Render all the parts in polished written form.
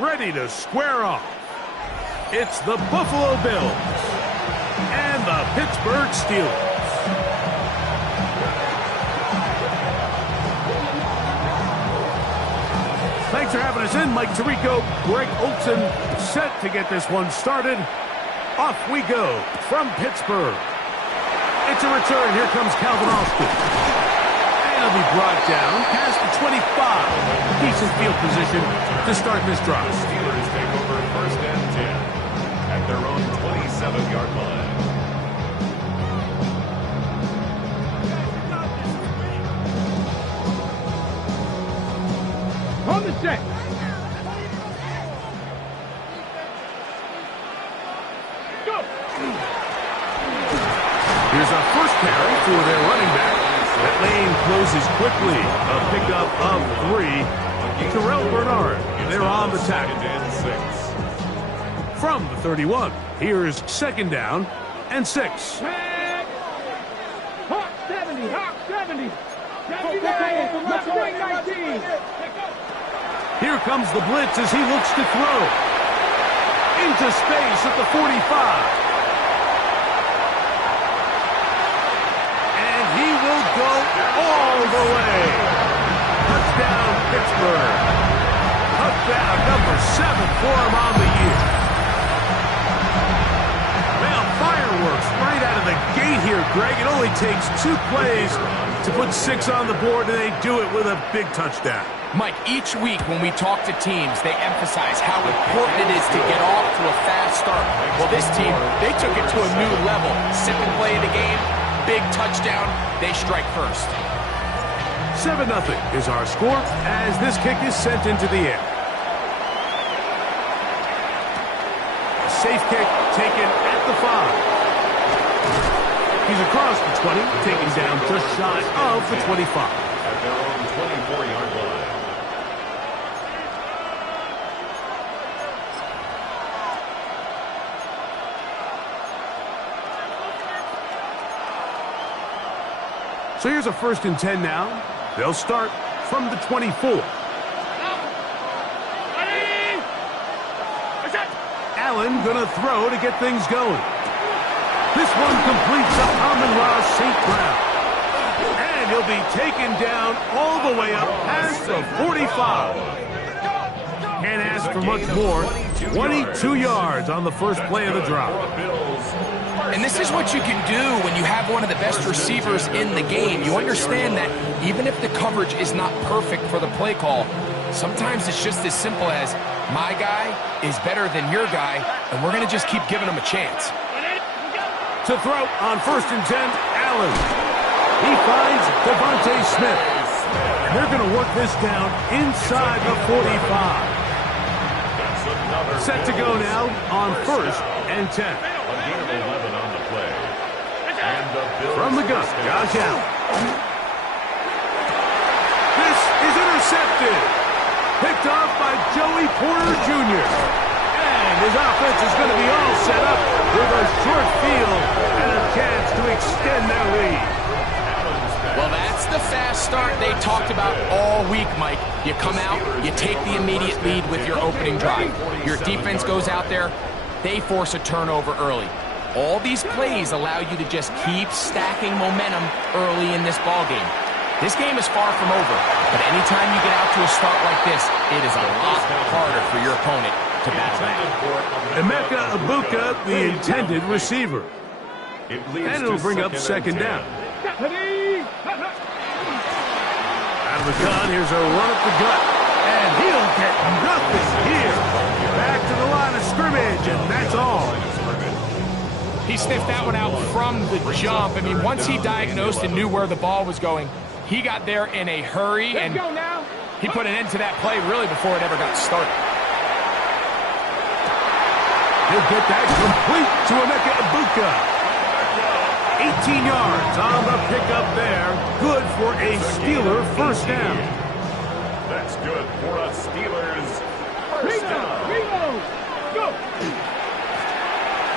ready to square off. It's the Buffalo Bills and the Pittsburgh Steelers. Thanks for having us in. Mike Tirico, Greg Olson, set to get this one started. Off we go from Pittsburgh. It's a return. Here comes Calvin Austin. And he'll be brought down past the 25. Decent field position to start this drive. The Steelers take over first and 10 at their own 27-yard line. On the set. Go. Here's our first carry for their running back. That lane closes quickly. A pickup of 3. Terrell Bernard, they're on the tackle. From the 31, here's second down and 6. Hawk 70, Hawk 70. 19. Here comes the blitz as he looks to throw. Into space at the 45. And he will go all the way. Touchdown, Pittsburgh. Touchdown number 7 for him on the year. Well, fireworks right out of the gate here, Greg. It only takes 2 plays to put 6 on the board, and they do it with a big touchdown. Mike, each week when we talk to teams, they emphasize how important it is to get off to a fast start. Well, this team, they took it to a new level. Simple play of the game, big touchdown, they strike first. 7-0 is our score as this kick is sent into the air. A safe kick taken at the 5. He's across the 20, taken down just shy of the 25. At their own 24-yard line. So here's a 1st and 10 now. They'll start from the 24. Allen gonna throw to get things going. This one completes to Amon-Ra St. Brown. And he'll be taken down all the way up past the 45. Can't ask for much more. 22 yards on the first play of the drive. And this is what you can do when you have one of the best receivers in the game. You understand that even if the coverage is not perfect for the play call, sometimes it's just as simple as my guy is better than your guy, and we're going to just keep giving him a chance. To throw on 1st and 10, Allen. He finds Devontae Smith. And they're going to work this down inside the 45. Set to go now on 1st and 10. From the gun, Josh Allen. This is intercepted. Picked off by Joey Porter Jr. And his offense is going to be all set up with a short field and a chance to extend their lead. Well, that's the fast start they talked about all week, Mike. You come out, you take the immediate lead with your opening drive. Your defense goes out there, they force a turnover early. All these plays allow you to just keep stacking momentum early in this ballgame. This game is far from over, but anytime you get out to a start like this, it is a lot harder for your opponent to battle back. Emeka Egbuka, the intended receiver. And it'll bring up 2nd down. Out of the gun, here's a run up the gut. And he'll get nothing here. Back to the line of scrimmage, and that's all. He sniffed that one out from the jump. I mean, once he diagnosed and knew where the ball was going, he got there in a hurry, and he put an end to that play really before it ever got started. He'll get that complete to Emeka Egbuka. 18 yards on the pickup there. Good for a Steeler 1st down. That's good for a Steelers 1st down. Go.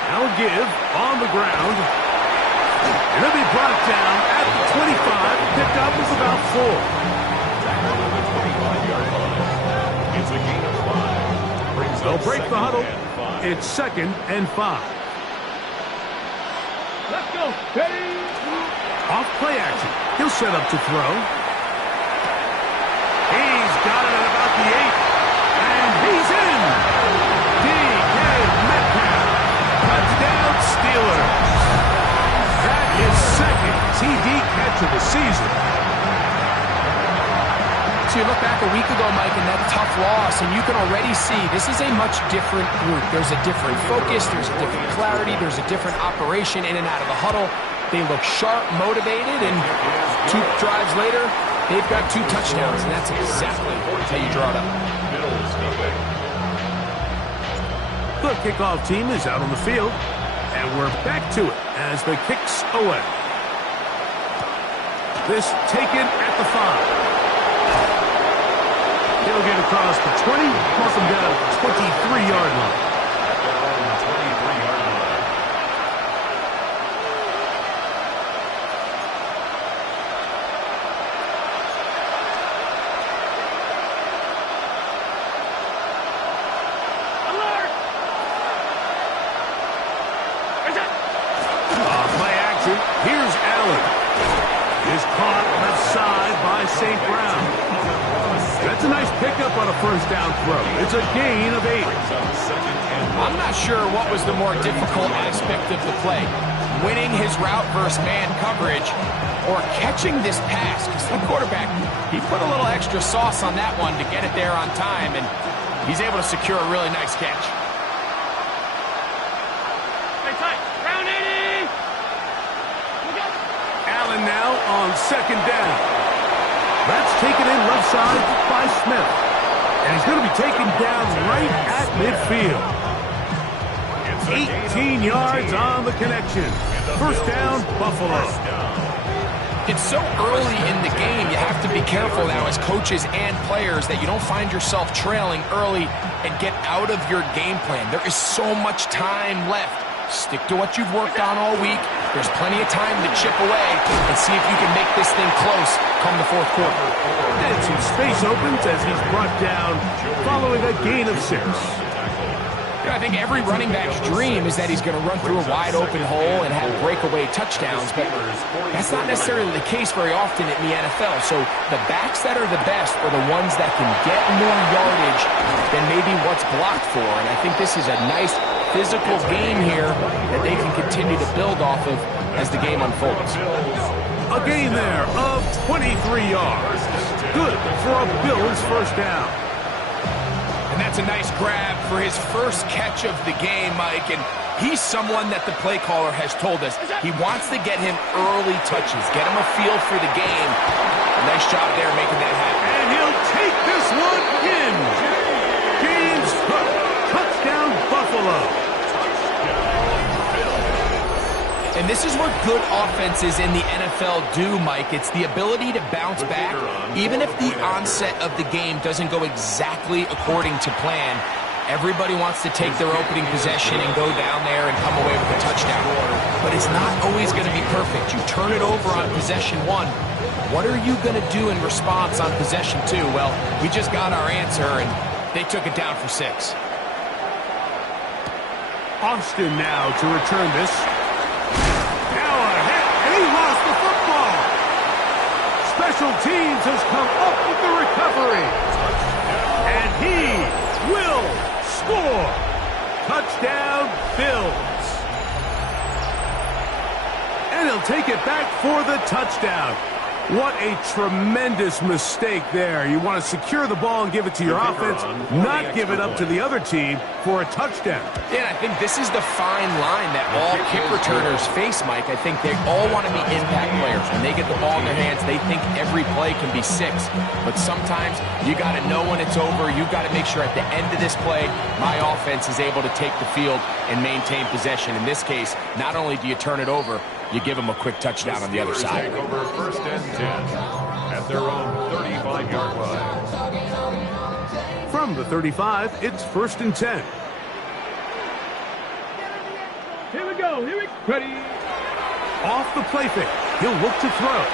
Now give on the ground. And he'll be brought down at the 25. Picked up is about 4. Back on the 25-yard line. It's a gain of 5. They'll break the huddle. It's 2nd and 5. Let's go. Ready? Off play action. He'll set up to throw. He's got it at about the 8. And he's in. D.K. Metcalf. Touchdown Steelers. That is 2nd TD catch of the season. So you look back a week ago, Mike, and that tough loss, and you can already see this is a much different group. There's a different focus, there's a different clarity, there's a different operation in and out of the huddle. They look sharp, motivated, and 2 drives later, they've got 2 touchdowns, and that's exactly how you draw it up. The kickoff team is out on the field, and we're back to it as the kick's away. This taken at the 5. He'll get across the 20, mark him down at the 23-yard line. At their own 23-yard line. Alert! Is it? Play action. Here's Allen. Is caught left side by St. Brown. That's a nice pickup on a first down throw. It's a gain of 8. I'm not sure what was the more difficult aspect of the play. Winning his route versus man coverage or catching this pass. Because the quarterback, he put a little extra sauce on that one to get it there on time, and he's able to secure a really nice catch. Stay tight. Round 80. Allen now on 2nd down. That's taken in left side by Smith. And he's going to be taken down right at midfield. 18 yards on the connection. First down, Buffalo. It's so early in the game, you have to be careful now as coaches and players that you don't find yourself trailing early and get out of your game plan. There is so much time left. Stick to what you've worked on all week. There's plenty of time to chip away and see if you can make this thing close come the 4th quarter. And some space opens as he's brought down following a gain of 6. I think every running back's dream is that he's going to run through a wide open hole and have breakaway touchdowns, but that's not necessarily the case very often in the NFL. So the backs that are the best are the ones that can get more yardage than maybe what's blocked for, and I think this is a nice physical game here that they can continue to build off of as the game unfolds. A gain there of 23 yards. Good for a Bills first down. And that's a nice grab for his first catch of the game, Mike. And he's someone that the play caller has told us he wants to get him early touches, get him a feel for the game. Nice job there making that happen. And he'll take this one in. James Cook, touchdown Buffalo. And this is what good offenses in the NFL do, Mike. It's the ability to bounce back, even if the onset of the game doesn't go exactly according to plan. Everybody wants to take their opening possession and go down there and come away with a touchdown. But it's not always going to be perfect. You turn it over on possession 1. What are you going to do in response on possession 2? Well, we just got our answer, and they took it down for 6. Austin now to return this. Now a hit, and he lost the football. Special teams has come up with the recovery. And he will score. Touchdown, Bills. And he'll take it back for the touchdown. What a tremendous mistake there. You want to secure the ball and give it to your offense, not give it up to the other team for a touchdown. Yeah, I think this is the fine line that all kick returners face, Mike. I think they all want to be impact players. When they get the ball in their hands, they think every play can be 6. But sometimes you got to know when it's over. You've got to make sure at the end of this play, my offense is able to take the field and maintain possession. In this case, not only do you turn it over, you give them a quick touchdown on the other side. Over first and 10 at their own 35-yard line. From the 35, it's first and 10. Here we go. Here we go. Ready. Off the play fake. He'll look to throw.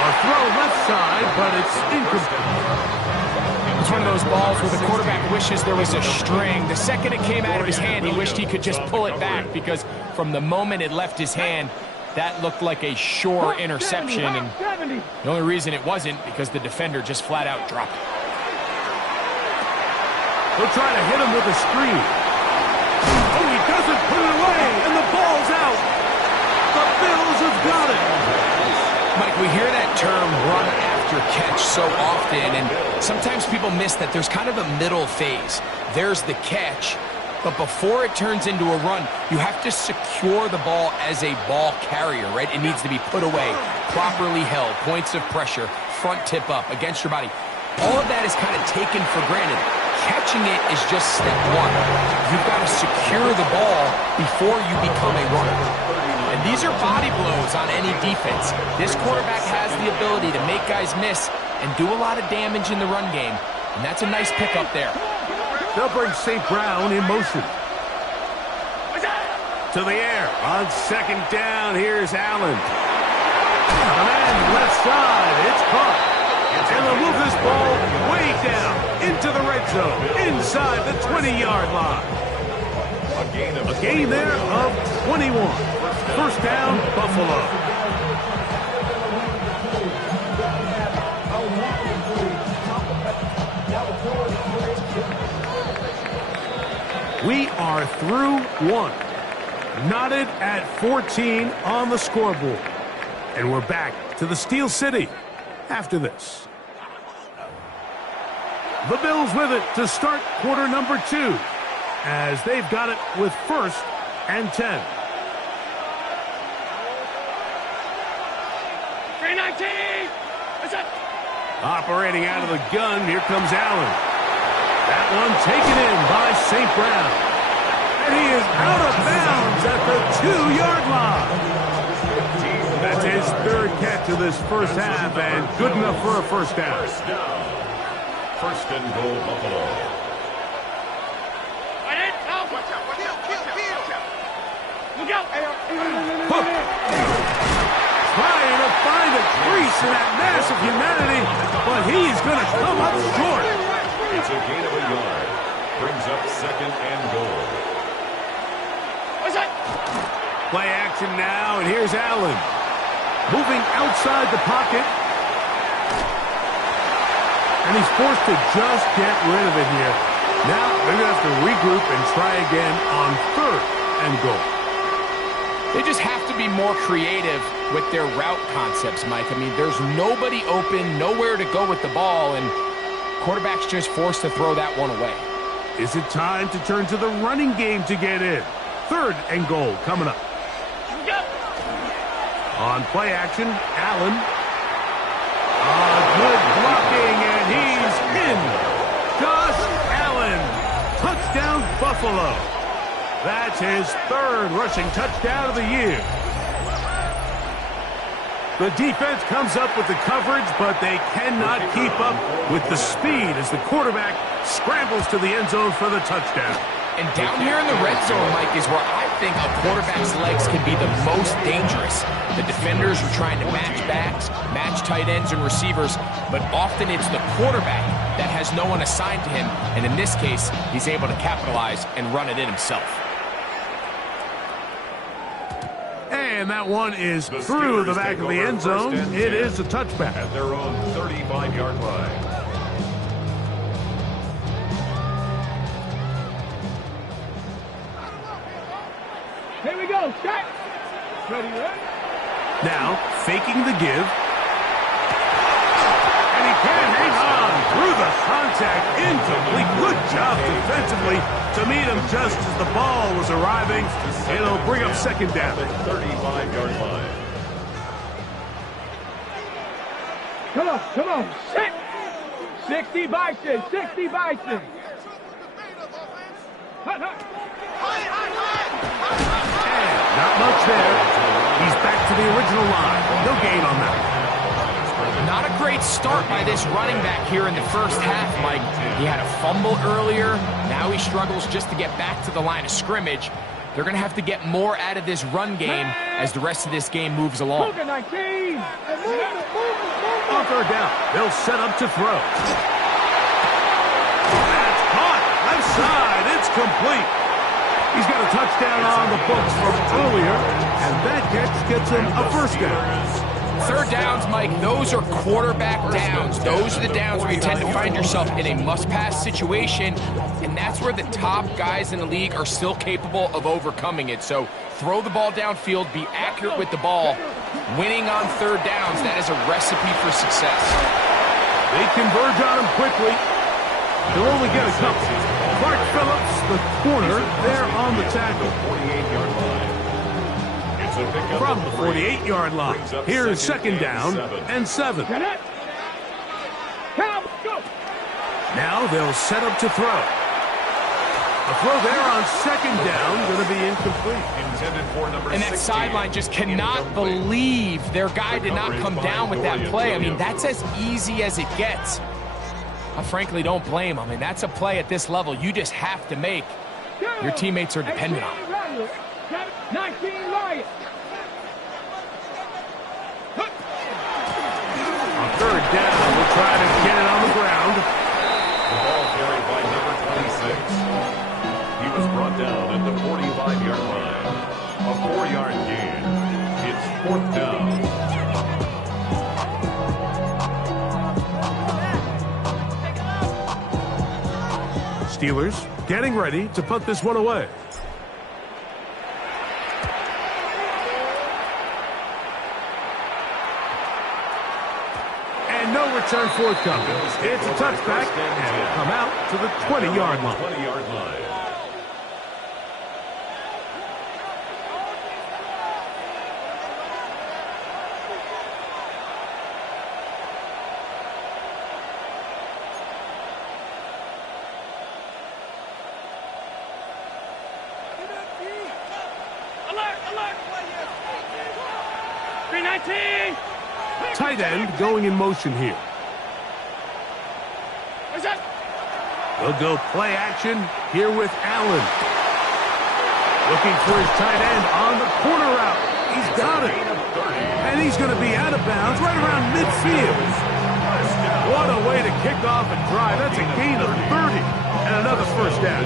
A throw left side, but it's incomplete. It's It's one of those balls where the quarterback wishes there was a string. The second it came out of his hand, he wished he could just pull it back, because from the moment it left his hand, that looked like a sure interception, and the only reason it wasn't because the defender just flat out dropped it. They'll try to hit him with a screen. Oh, he doesn't put it away, and the ball's out. The Bills have got it. Mike, we hear that term run after catch so often, and sometimes people miss that there's kind of a middle phase. There's the catch, but before it turns into a run, you have to secure the ball as a ball carrier, right? It needs to be put away, properly held, points of pressure, front tip up, against your body. All of that is kind of taken for granted. Catching it is just step one. You've got to secure the ball before you become a runner. And these are body blows on any defense. This quarterback has the ability to make guys miss and do a lot of damage in the run game. And that's a nice pickup there. They'll bring St. Brown in motion. To the air. On second down, here's Allen. The man left side. It's caught. And they'll move this ball way down into the red zone, inside the 20-yard line. A gain there of 21. First down, Buffalo. We are through one. Knotted at 14 on the scoreboard. And we're back to the Steel City after this. The Bills with it to start quarter number 2, as they've got it with 1st and 10. 319! Operating out of the gun, here comes Allen. That one taken in by St. Brown. And he is out of bounds at the 2-yard line. That's his 3rd catch of this first half, and good enough for a first down. First and goal, Buffalo. Look out! Trying to find a crease in that mass of humanity, but he's going to come up short. It's a gain of a yard. Brings up second and goal. What's that? Play action now, and here's Allen. Moving outside the pocket. And he's forced to just get rid of it here. Now they're going to have to regroup and try again on 3rd and goal. They just have to be more creative with their route concepts, Mike. I mean, there's nobody open, nowhere to go with the ball, and quarterback's just forced to throw that one away. Is it time to turn to the running game to get in? 3rd and goal coming up. On play action, Allen. Good blocking, and he's in. Josh Allen. Touchdown, Buffalo. That's his 3rd rushing touchdown of the year. The defense comes up with the coverage, but they cannot keep up with the speed as the quarterback scrambles to the end zone for the touchdown. And down here in the red zone, Mike, is where I think a quarterback's legs can be the most dangerous. The defenders are trying to match backs, match tight ends and receivers, but often it's the quarterback that has no one assigned to him, and in this case, he's able to capitalize and run it in himself. And that one is through the back of the end zone. It is a touchback. At their own 35-yard line. Here we go, set! Ready, ready? Now, faking the give. And he can't hang on through the contact. Incomplete. Good job defensively to meet him just as the ball was arriving. It'll bring up second down. 35-yard line. Come on, set! 60 bison, 60 bison! Hut, hut. Not much there. He's back to the original line. No gain on that. Not a great start by this running back here in the first half, Mike. He had a fumble earlier. Now he struggles just to get back to the line of scrimmage. They're going to have to get more out of this run game as the rest of this game moves along. On 19! On 3rd down, they'll set up to throw. complete. He's got a touchdown on the books from earlier, and that catch gets him a first down. Third downs, Mike, those are quarterback downs. Those are the downs where you tend to find yourself in a must-pass situation, and that's where the top guys in the league are still capable of overcoming it. So throw the ball downfield, be accurate with the ball. Winning on third downs, that is a recipe for success. They converge on him quickly. He'll only get a couple. Clark Phillips, the corner, there on the tackle. 48-yard line. From the 48-yard line. Here's second down and 7. Now they'll set up to throw. A throw there on second down, going to be incomplete. And that sideline just cannot believe their guy did not come down with that play. I mean, that's as easy as it gets. I frankly don't blame him. And that's a play at this level you just have to make. Your teammates are dependent on it. 19 Lions. On third down, we'll try to get it on the ground. The ball carried by number 26. He was brought down at the 45-yard line. A 4-yard gain. It's fourth down. Steelers getting ready to put this one away. And no return forthcoming. It's a touchback, and it'll come out to the 20-yard line. 20-yard line. Tight end going in motion here. They'll go play action here with Allen. Looking for his tight end on the corner route. He's got it. And he's going to be out of bounds right around midfield. What a way to kick off a drive. That's a gain of 30 and another first down.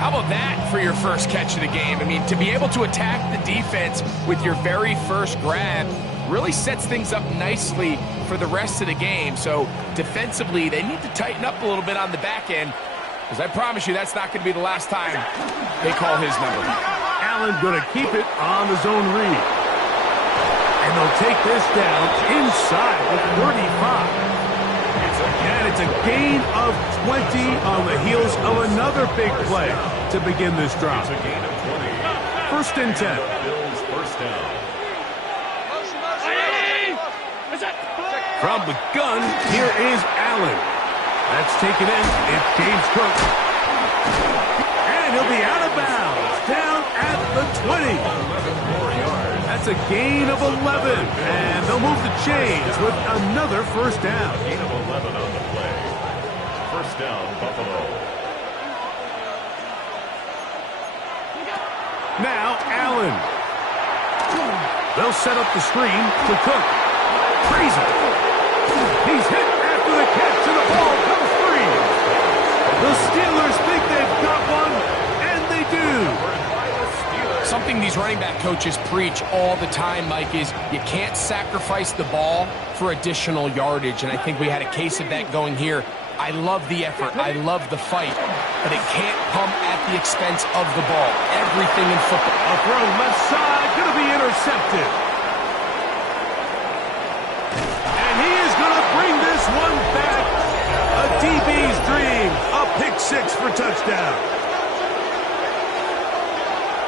How about that for your first catch of the game? I mean, to be able to attack the defense with your very first grab really sets things up nicely for the rest of the game. So defensively, they need to tighten up a little bit on the back end, because I promise you that's not going to be the last time they call his number. Allen going to keep it on the zone read. And they'll take this down inside the 35. And it's a gain of 20 on the heels of another big play to begin this drive. It's a gain of 20. First and 10. Bills first down. From the gun, here is Allen. That's taken in. It's James Cook. And he'll be out of bounds. Down at the 20. That's a gain of 11. And they'll move the chains with another first down. Gain of 11 on the play. First down, Buffalo. Now Allen. They'll set up the screen to Cook. Crazy. He's hit after the catch, and the ball comes free. The Steelers think they've got one, and they do. Something these running back coaches preach all the time, Mike, is you can't sacrifice the ball for additional yardage, and I think we had a case of that going here. I love the effort. I love the fight, but it can't come at the expense of the ball. Everything in football. A throw left side, going to be intercepted. Bring this one back. A DB's dream. A pick six for touchdown.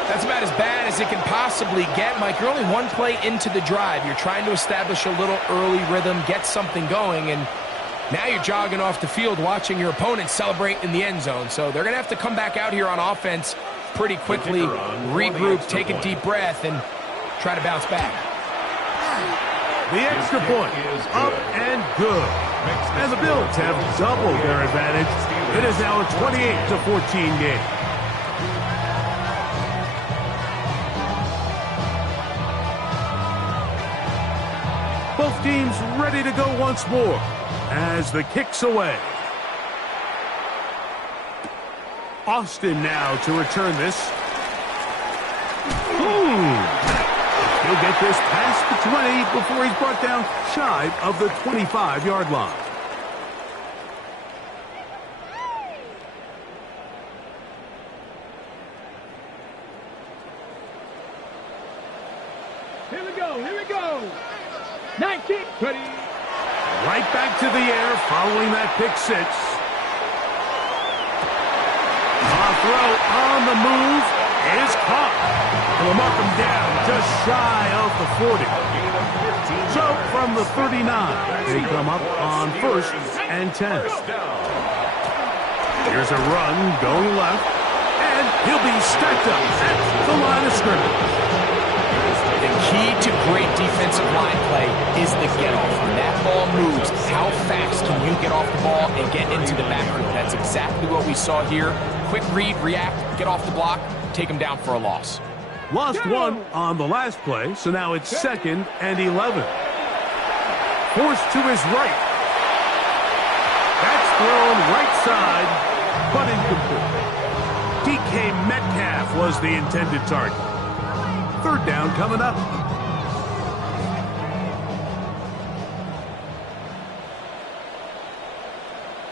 That's about as bad as it can possibly get, Mike. You're only one play into the drive. You're trying to establish a little early rhythm, get something going, and now you're jogging off the field watching your opponent celebrate in the end zone. So they're going to have to come back out here on offense pretty quickly, regroup, take a deep breath, and try to bounce back. The extra point, up and good. And the Bills have doubled their advantage. It is now a 28-14 game. Both teams ready to go once more as the kick's away. Austin now to return this. He'll get this past the 20 before he's brought down shy of the 25-yard line. Here we go, here we go. 19, 20. Right back to the air following that pick six. A throw on the move is caught. We'll mark him down just shy of the 40. So from the 39, they come up on 1st and 10. Here's a run going left, and he'll be stacked up at the line of scrimmage. The key to great defensive line play is the get-off. When that ball moves, how fast can you get off the ball and get into the backfield? That's exactly what we saw here. Quick read, react, get off the block, take him down for a loss. Lost one on the last play, so now it's 2nd and 11. Forced to his right. That's thrown right side, but incomplete. DK Metcalf was the intended target. 3rd down coming up.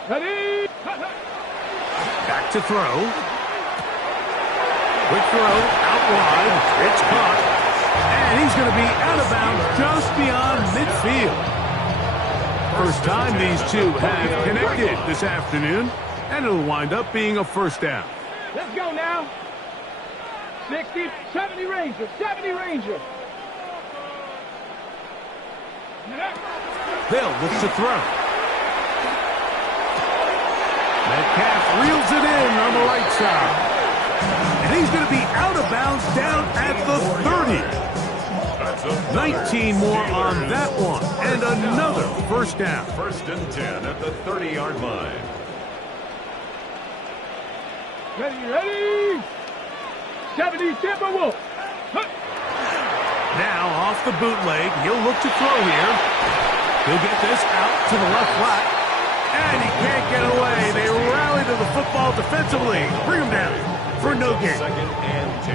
Ready? Back to throw. Quick throw out wide. It's caught. And he's going to be out of bounds just beyond midfield. First time these two have connected this afternoon, and it'll wind up being a 1st down. Let's go now. 60, 70 Ranger, 70 Ranger. They'll look to throw. Metcalf reels it in on the right side. And he's going to be out of bounds down at the 30. 19 more on that one. And another 1st down. 1st and 10 at the 30-yard line. Ready? 70 Timberwolves. Now off the bootleg, he'll look to throw here. He'll get this out to the left flat. And he can't get away. They rally to the football defensively. Bring him down for no gain. 2nd and 10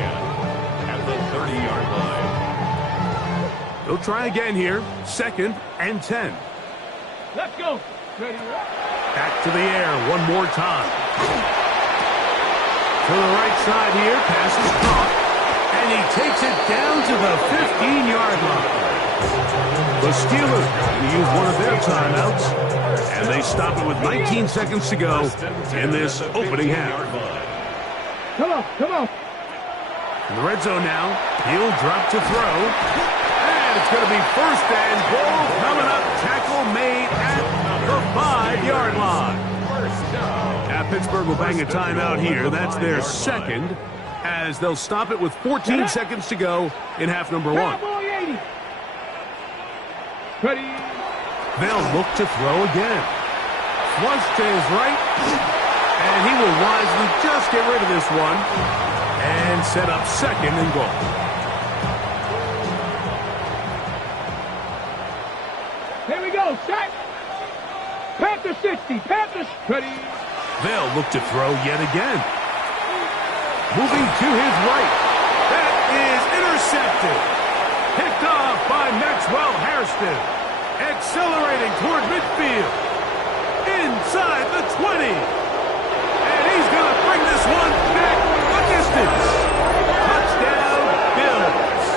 at the 30-yard line. They'll try again here. 2nd and 10. Let's go. Ready? Back to the air one more time. To the right side here. Pass is caught. And he takes it down to the 15-yard line. The Steelers use one of their timeouts, and they stop it with 19 seconds to go in this opening half. Come on. In the red zone now, he'll drop to throw, and it's going to be 1st and goal coming up. Tackle made at the 5-yard line. Now Pittsburgh will bang a timeout here. That's their 2nd, as they'll stop it with 14 seconds to go in half number 1. Ready? They'll look to throw again. Flush to his right. And he will wisely just get rid of this one. And set up 2nd and goal. Here we go. Set. Panther 60. Panthers. Ready? They'll look to throw yet again. Moving to his right. That is intercepted. Picked off by Maxwell Hairston. Accelerating toward midfield. Inside the 20. And he's going to bring this one back the distance. Touchdown, Bills.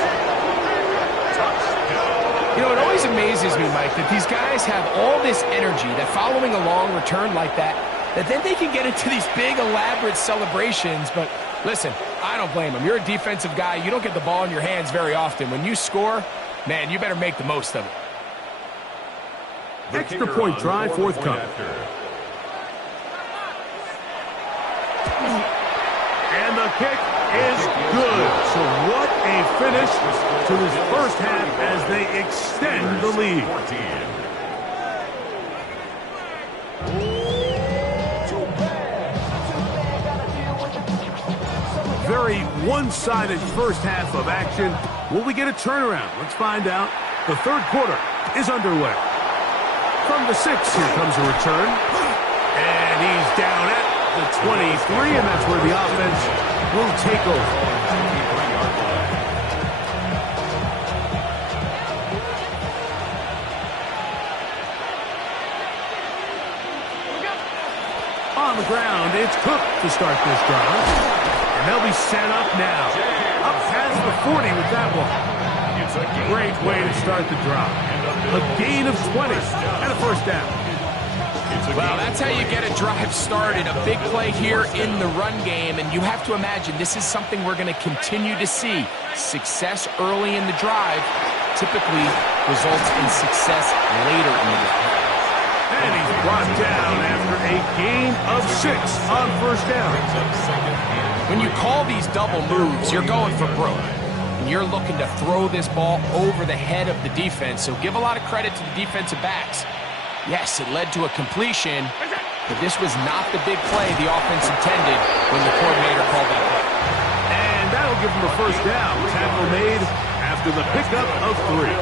You know, it always amazes me, Mike, that these guys have all this energy, that following a long return like that then they can get into these big, elaborate celebrations. But listen, I don't blame them. You're a defensive guy. You don't get the ball in your hands very often. When you score, man, you better make the most of it. Extra point try forthcoming. And the kick is good. So what a finish to this 1st half as they extend the lead. Very one-sided 1st half of action. Will we get a turnaround? Let's find out. The 3rd quarter is underway. From the 6, here comes a return. And he's down at the 23, and that's where the offense will take over. On the ground, it's Cook to start this drive. And they'll be set up now. Up past the 40 with that one. It's a great way to start the drive. A gain of 20 and a first down. Well, that's how you get a drive started. A big play here in the run game. And you have to imagine this is something we're going to continue to see. Success early in the drive typically results in success later in the drive. And he's brought down after a gain of 6 on first down. When you call these double moves, you're going for broke. And you're looking to throw this ball over the head of the defense. So give a lot of credit to the defensive backs. Yes, it led to a completion, but this was not the big play the offense intended when the coordinator called that play. And that'll give him a first down. Tackle made after the pickup of 3.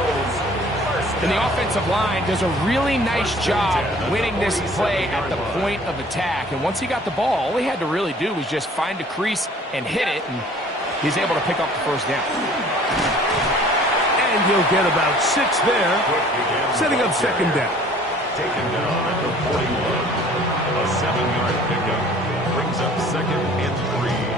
And the offensive line does a really nice job winning this play at the point of attack. And once he got the ball, all he had to really do was just find a crease and hit it, and he's able to pick up the first down. And he'll get about 6 there, setting up second down. Taken down at the 41. A 7-yard pickup brings up second and 3.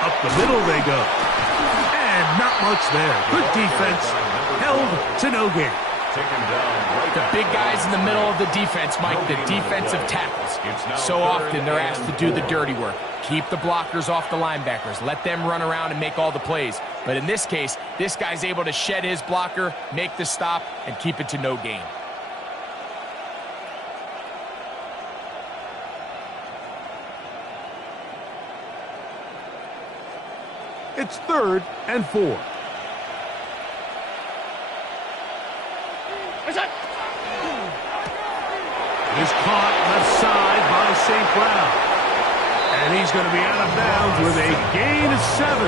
Up the middle they go. And not much there. Good defense. Held to no gain. The big guys in the middle of the defense, Mike, the defensive tackles. So often they're asked to do the dirty work. Keep the blockers off the linebackers. Let them run around and make all the plays. But in this case, this guy's able to shed his blocker, make the stop, and keep it to no gain. It's 3rd and 4. Is caught left side by St. Brown. And he's going to be out of bounds with a gain of 7.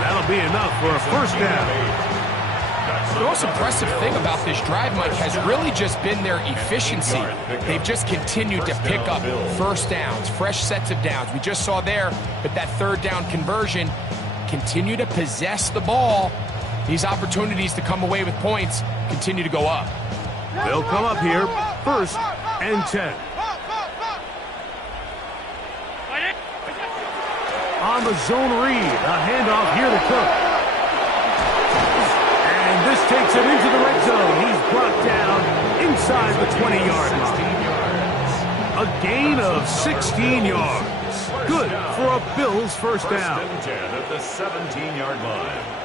That'll be enough for a first down. The most impressive thing about this drive, Mike, has really just been their efficiency. They've just continued to pick up first downs, fresh sets of downs. We just saw there with that third down conversion, continue to possess the ball. These opportunities to come away with points continue to go up. They'll come up here, 1st and 10. On the zone read, a handoff here to Cook. And this takes him into the red zone. He's brought down inside the 20-yard line. A gain of 16 yards. Good for a Bills first down. First and 10 at the 17-yard line.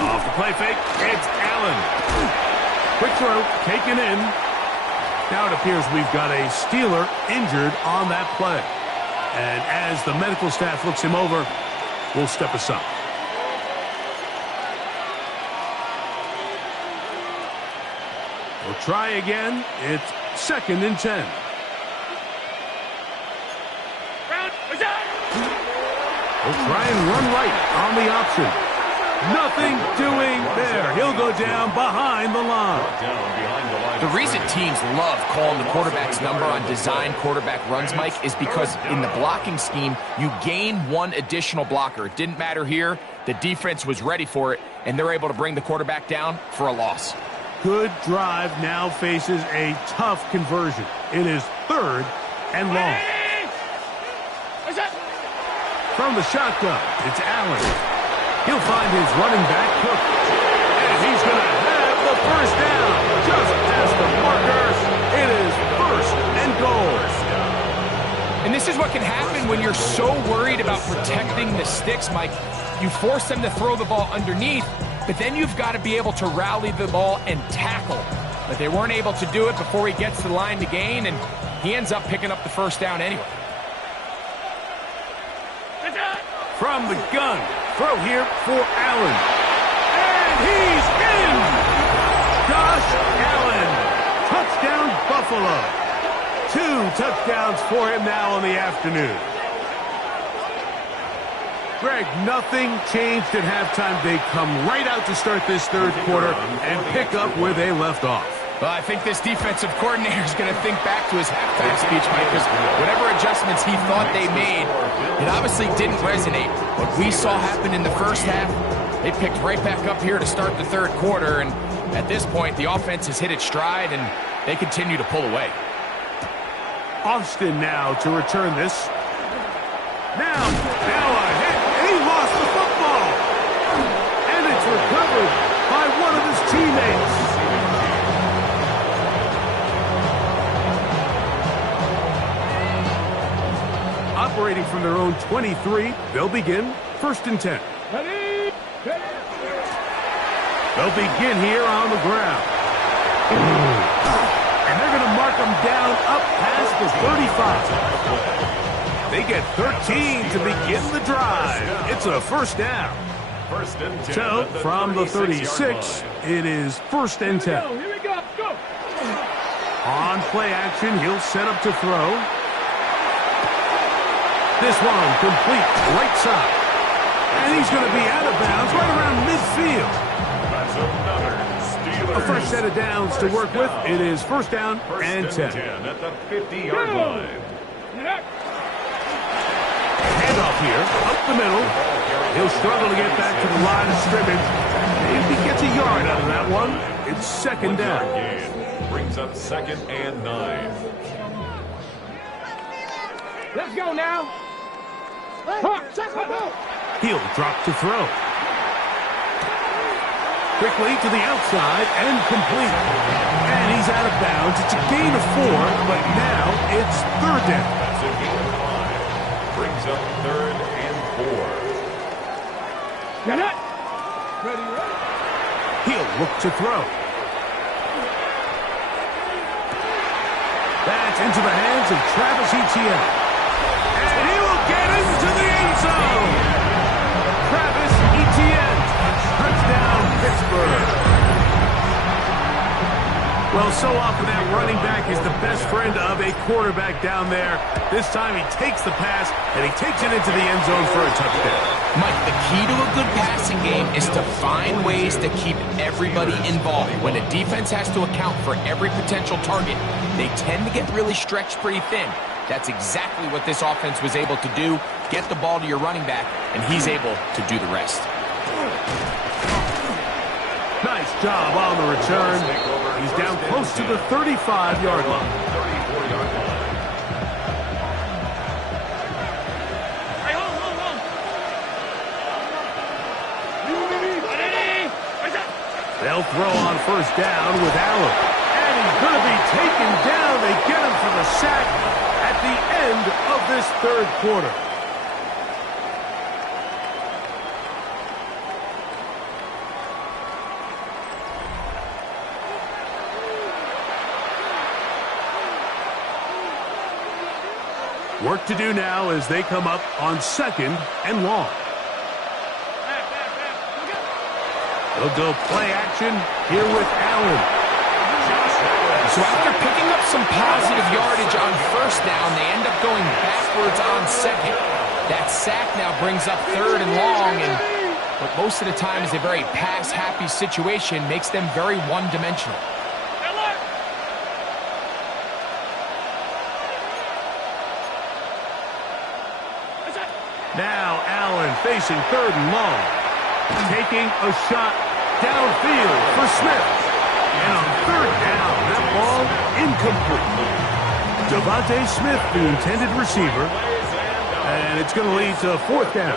Off the play fake, it's Allen. Quick throw, taken in. Now it appears we've got a Steeler injured on that play. And as the medical staff looks him over, we'll step aside. We'll try again. It's 2nd and 10. We'll try and run right on the option. Nothing doing there. He'll go down behind the line. The reason teams love calling the quarterback's number on design quarterback runs, Mike, is because in the blocking scheme, you gain one additional blocker. It didn't matter here. The defense was ready for it, and they're able to bring the quarterback down for a loss. Good drive now faces a tough conversion. It is 3rd and long. From the shotgun, it's Allen. He'll find his running back, Cook. And he's going to have the first down. Just past the markers, it is 1st and goal. And this is what can happen when you're so worried about protecting the sticks, Mike. You force them to throw the ball underneath, but then you've got to be able to rally the ball and tackle. But they weren't able to do it before he gets to the line to gain, and he ends up picking up the first down anyway. from the gun. Throw here for Allen. And he's in! Josh Allen. Touchdown, Buffalo. 2 touchdowns for him now in the afternoon. Greg, nothing changed at halftime. They come right out to start this third quarter and pick up where they left off. Well, I think this defensive coordinator is going to think back to his halftime speech, Mike, because whatever adjustments he thought they made, it obviously didn't resonate. What we saw happen in the first half, they picked right back up here to start the third quarter, and at this point, the offense has hit its stride, and they continue to pull away. Austin now to return this. Now a hit, and he lost the football. And it's recovered by one of his teammates. Operating from their own 23, they'll begin 1st and 10. Ready? They'll begin here on the ground. And they're going to mark them down up past the 35. They get 13 to begin the drive. It's a 1st down. 1st and 10. So, from the 36, it is 1st and 10. Here we go. Go. On play action, he'll set up to throw. This one complete right side. And he's going to be out of bounds right around midfield. That's another Steelers. A fresh set of downs to work with. It is 1st down and 10. 10 at the 50-yard line. Handoff here, up the middle. He'll struggle to get back to the line of scrimmage. Maybe gets a yard out of that one. It's 2nd down. Gain. Brings up 2nd and 9. Let's go now. He'll drop to throw. Quickly to the outside and complete. And he's out of bounds. It's a gain of 4, but now it's 3rd down. That's a gain of 5. Brings up 3rd and 4. Get it. Ready. He'll look to throw. That's into the hands of Travis Etienne. And he will get into the end zone. Travis Etienne. Touchdown, Pittsburgh. Well, so often that running back is the best friend of a quarterback down there. This time he takes the pass, and he takes it into the end zone for a touchdown. Mike, the key to a good passing game is to find ways to keep everybody involved. When a defense has to account for every potential target, they tend to get really stretched pretty thin. That's exactly what this offense was able to do. Get the ball to your running back, and he's able to do the rest. Nice job on the return. He's down close to the 35-yard line. 34-yard line. They'll throw on 1st down with Allen. And he's going to be taken down. They get him for the sack at the end of this 3rd quarter. Work to do now as they come up on 2nd and long. They'll go play action here with Allen. So after picking up some positive yardage on 1st down, they end up going backwards on 2nd. That sack now brings up 3rd and long, and what most of the time is a very pass-happy situation makes them very one-dimensional. Now Allen facing 3rd and long. Taking a shot downfield for Smith. And on 3rd down, that ball incomplete. Devontae Smith, the intended receiver. And it's going to lead to 4th down.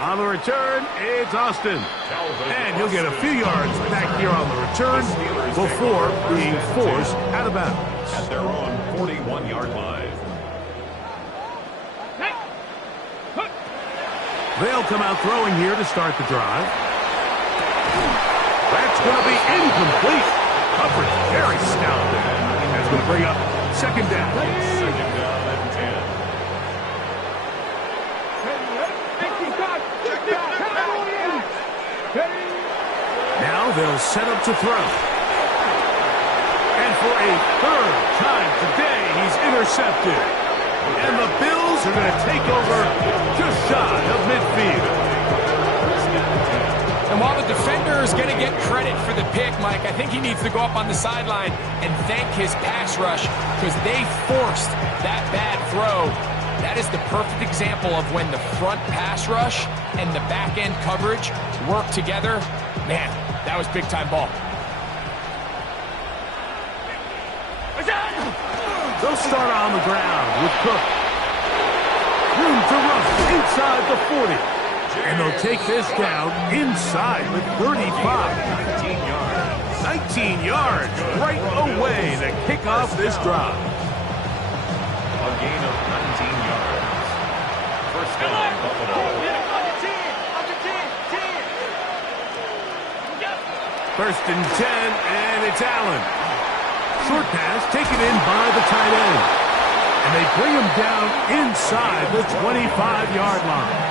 On the return, it's Austin. And he'll get a few yards back here on the return before being forced out of bounds. At their own 41-yard line. They'll come out throwing here to start the drive. That's going to be incomplete. Coverage very stout there. That's going to bring up second down. Second down and 10. Now they'll set up to throw. And for a third time today, he's intercepted. And the Bills are going to take over just shy of midfield. And while the defender is going to get credit for the pick, Mike, I think he needs to go up on the sideline and thank his pass rush because they forced that bad throw. That is the perfect example of when the front pass rush and the back end coverage work together. Man, that was big-time ball. They'll start on the ground with Cook. Room to run inside the 40. And they'll take this down inside the 35. 19 yards right away to kick off this drive. A gain of 19 yards. First down, Buffalo. First and 10, and it's Allen. Short pass taken in by the tight end. And they bring him down inside the 25-yard line.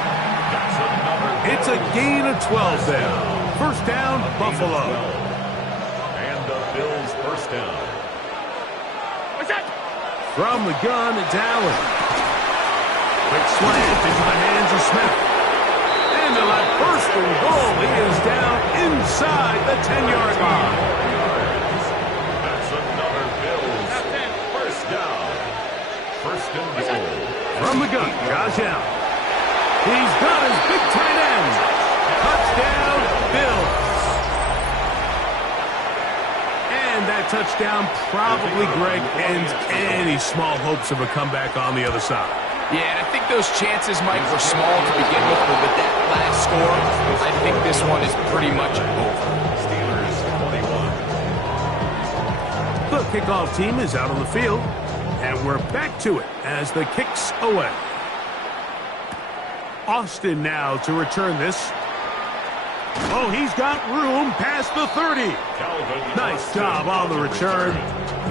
It's a gain of 12 there. First down, Buffalo. And the Bills first down. From the gun, it's Allen. Quick slant into the hands of Smith. And they'll have first and goal. He is down inside the 10-yard line. That's another Bills first down. First and goal. From the gun, Josh Allen. He's got his big tight end. Touchdown, Bills. And that touchdown probably, Greg, ends any small hopes of a comeback on the other side. Yeah, and I think those chances, Mike, were small to begin with, but with that last score, I think this one is pretty much over. Steelers 21. The kickoff team is out on the field, and we're back to it as the kick's away. Austin now to return this. Oh, he's got room past the 30. Nice job on the return.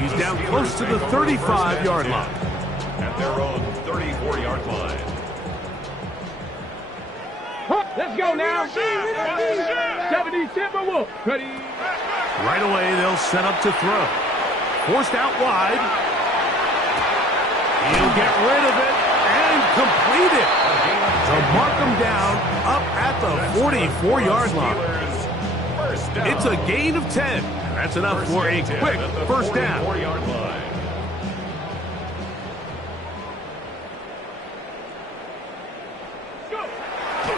He's down close to the 35-yard line. At their own 34-yard line. Let's go now. 70 Timberwolves. Ready. Right away, they'll set up to throw. Forced out wide. He'll get rid of it and complete it. To mark him down up at the 44-yard line. It's a gain of 10. That's enough for a quick first down.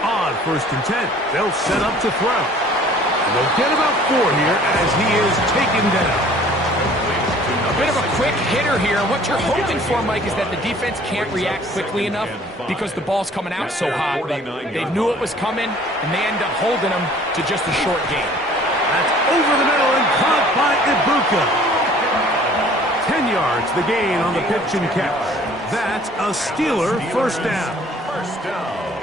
On first and 10, they'll set up to throw. And they'll get about 4 here as he is taken down. A bit of a quick hitter here. What you're hoping for, Mike, is that the defense can't react quickly enough because the ball's coming out so hot. But they knew it was coming, and they end up holding them to just a short gain. That's over the middle and caught by Ibuka. 10 yards the gain on the pitch and catch. That's a Steeler first down. First down.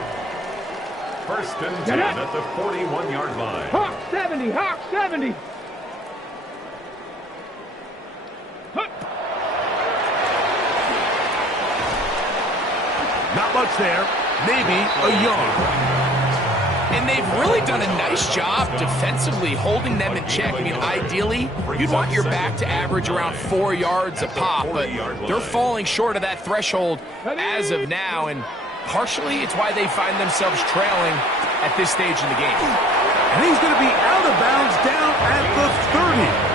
First and 10 at the 41-yard line. Hawk 70. Hawk 70. Not much there. Maybe a yard. And they've really done a nice job defensively holding them in check. I mean, ideally, you'd want your back to average around 4 yards a pop, but they're falling short of that threshold as of now, and partially it's why they find themselves trailing at this stage in the game. And he's going to be out of bounds down at the 30.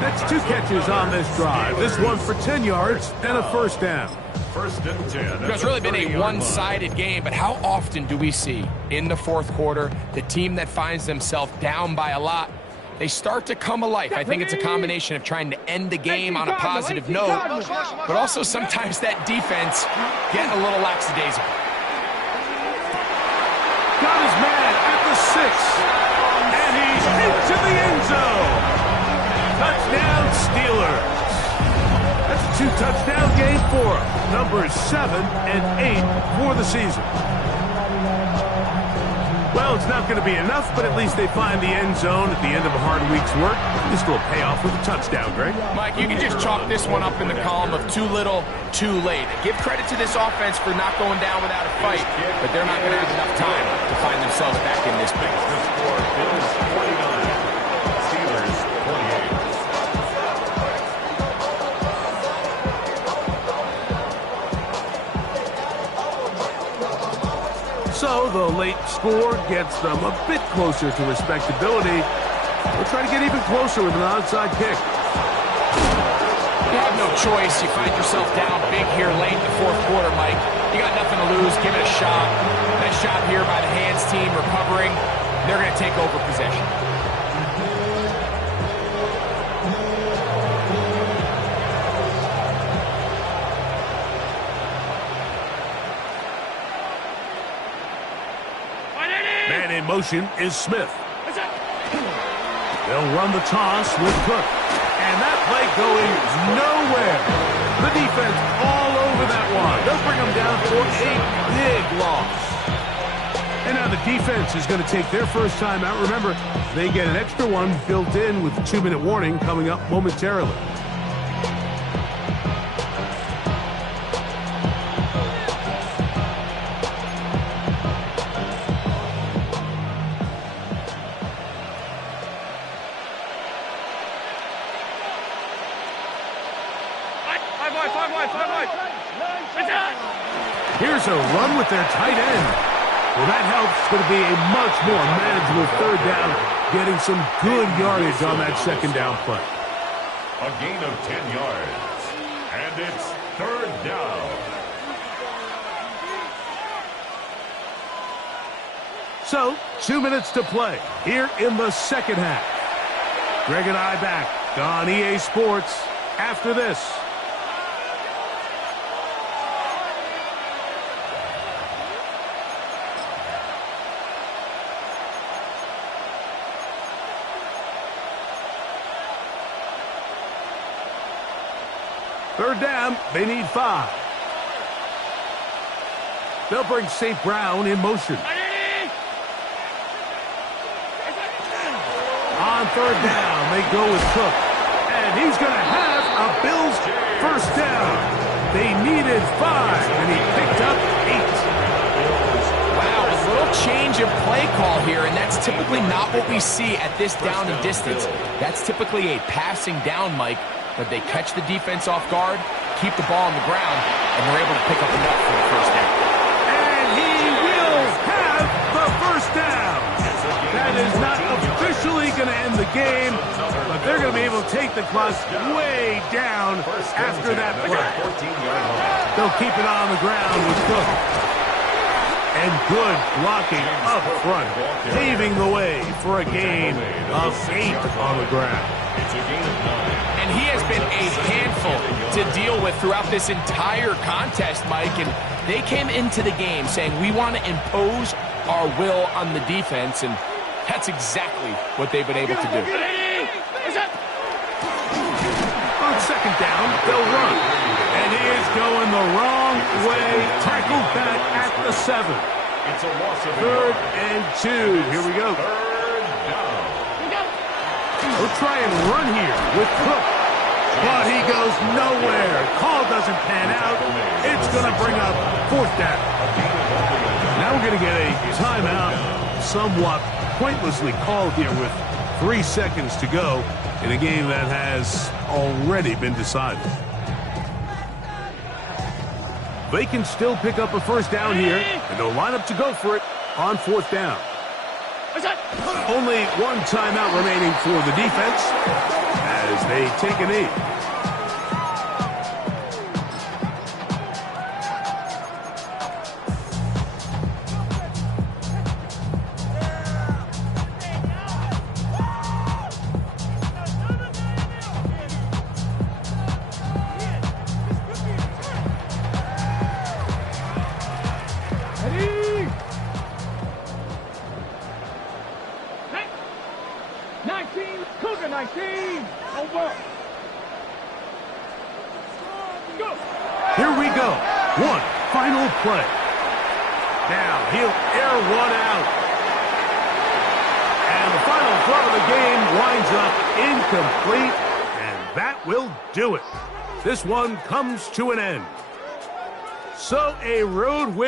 That's 2 catches on this drive. This one for 10 yards and a first down. First and 10. It's really been a one-sided game, but how often do we see in the fourth quarter the team that finds themselves down by a lot, they start to come alive? I think it's a combination of trying to end the game on a positive note, but also sometimes that defense getting a little lackadaisical. Got his man at the 6, and he's into the end zone. Touchdown, Steelers. That's a 2-touchdown game for him. Numbers 7 and 8 for the season. Well, Well, it's not going to be enough, but at least they find the end zone at the end of a hard week's work. This will pay off with a touchdown, Greg. Mike, you can just chalk this one up in the column of too little, too late. Give credit to this offense for not going down without a fight, but they're not going to have enough time to find themselves back in this game. The score, Bills 49, Steelers 28. So the late score gets them a bit closer to respectability. They'll try to get even closer with an onside kick. You have no choice. You find yourself down big here late in the fourth quarter, Mike. You got nothing to lose. Give it a shot. Nice shot here by the hands team recovering. They're going to take over possession. Man in motion is Smith. They'll run the toss with Cook. And that play going nowhere. The defense all over that one. They'll bring them down for a big loss. And now the defense is going to take their first time out. Remember, they get an extra one built in with a 2-minute warning coming up momentarily. Here's a run with their tight end. Well, that helps. It's going to be a much more manageable third down, getting some good yardage on that second down play. A gain of 10 yards, and it's third down. So, 2 minutes to play here in the second half. Greg and I back on EA Sports after this. Third down, they need 5. They'll bring St. Brown in motion. On third down, they go with Cook. And he's going to have a Bills first down. They needed 5, and he picked up 8. Wow, a little change of play call here, and that's typically not what we see at this down and distance. That's typically a passing down, Mike. But they catch the defense off guard, keep the ball on the ground, and they're able to pick up enough for the first down. And he will have the first down. That is not officially going to end the game, but they're going to be able to take the clock way down after that play. They'll keep it on the ground with Cook. And good blocking up front, paving the way for a gain of 8 on the ground. It's a gain of 9. And he has been a handful to deal with throughout this entire contest, Mike. And they came into the game saying, we want to impose our will on the defense. And that's exactly what they've been able to do. On second down, they'll run. And he is going the wrong way. Tackled back at the 7. It's a loss of 3rd and 2. Here we go. third down. They'll try and run here with Cook. But he goes nowhere. Call doesn't pan out. It's going to bring up 4th down. Now we're going to get a timeout, somewhat pointlessly called here with 3 seconds to go in a game that has already been decided. They can still pick up a first down here, and they'll line up to go for it on 4th down. Only 1 timeout remaining for the defense as they take a knee. Ready? 19, Cougar 19, over. Go. Here we go. 1 final play. Now he'll air one out. final throw of the game winds up incomplete, and that will do it. This one comes to an end. So a road win.